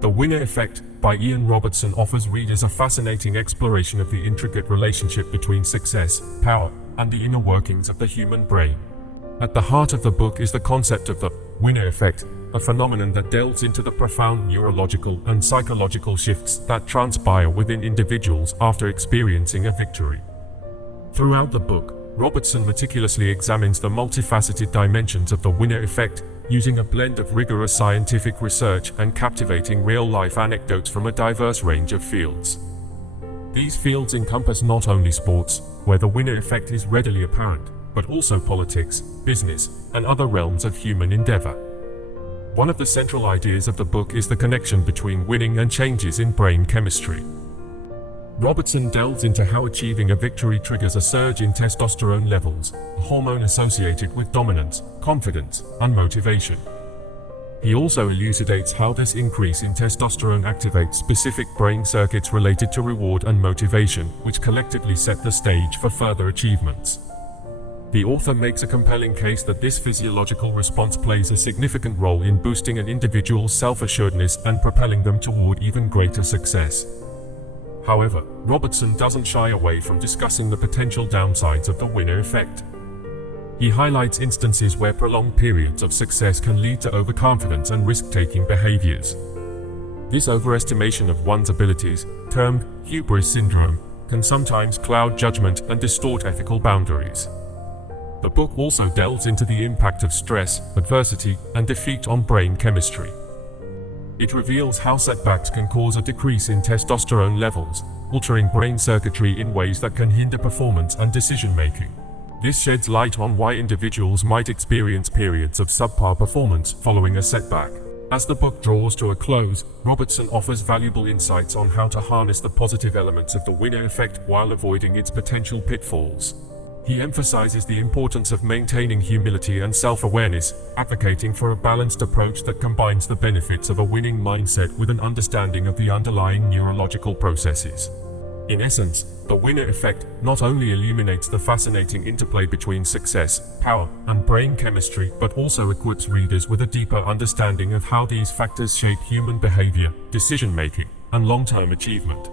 The Winner Effect by Ian Robertson offers readers a fascinating exploration of the intricate relationship between success, power, and the inner workings of the human brain. At the heart of the book is the concept of the winner effect, a phenomenon that delves into the profound neurological and psychological shifts that transpire within individuals after experiencing a victory. Throughout the book, Robertson meticulously examines the multifaceted dimensions of the winner effect, using a blend of rigorous scientific research and captivating real-life anecdotes from a diverse range of fields. These fields encompass not only sports, where the winner effect is readily apparent, but also politics, business, and other realms of human endeavor. One of the central ideas of the book is the connection between winning and changes in brain chemistry. Robertson delves into how achieving a victory triggers a surge in testosterone levels, a hormone associated with dominance, confidence, and motivation. He also elucidates how this increase in testosterone activates specific brain circuits related to reward and motivation, which collectively set the stage for further achievements. The author makes a compelling case that this physiological response plays a significant role in boosting an individual's self-assuredness and propelling them toward even greater success. However, Robertson doesn't shy away from discussing the potential downsides of the winner effect. He highlights instances where prolonged periods of success can lead to overconfidence and risk-taking behaviors. This overestimation of one's abilities, termed hubris syndrome, can sometimes cloud judgment and distort ethical boundaries. The book also delves into the impact of stress, adversity, and defeat on brain chemistry. It reveals how setbacks can cause a decrease in testosterone levels, altering brain circuitry in ways that can hinder performance and decision-making. This sheds light on why individuals might experience periods of subpar performance following a setback. As the book draws to a close, Robertson offers valuable insights on how to harness the positive elements of the winner effect while avoiding its potential pitfalls. He emphasizes the importance of maintaining humility and self-awareness, advocating for a balanced approach that combines the benefits of a winning mindset with an understanding of the underlying neurological processes. In essence, the winner effect not only illuminates the fascinating interplay between success, power, and brain chemistry, but also equips readers with a deeper understanding of how these factors shape human behavior, decision-making, and long-term achievement.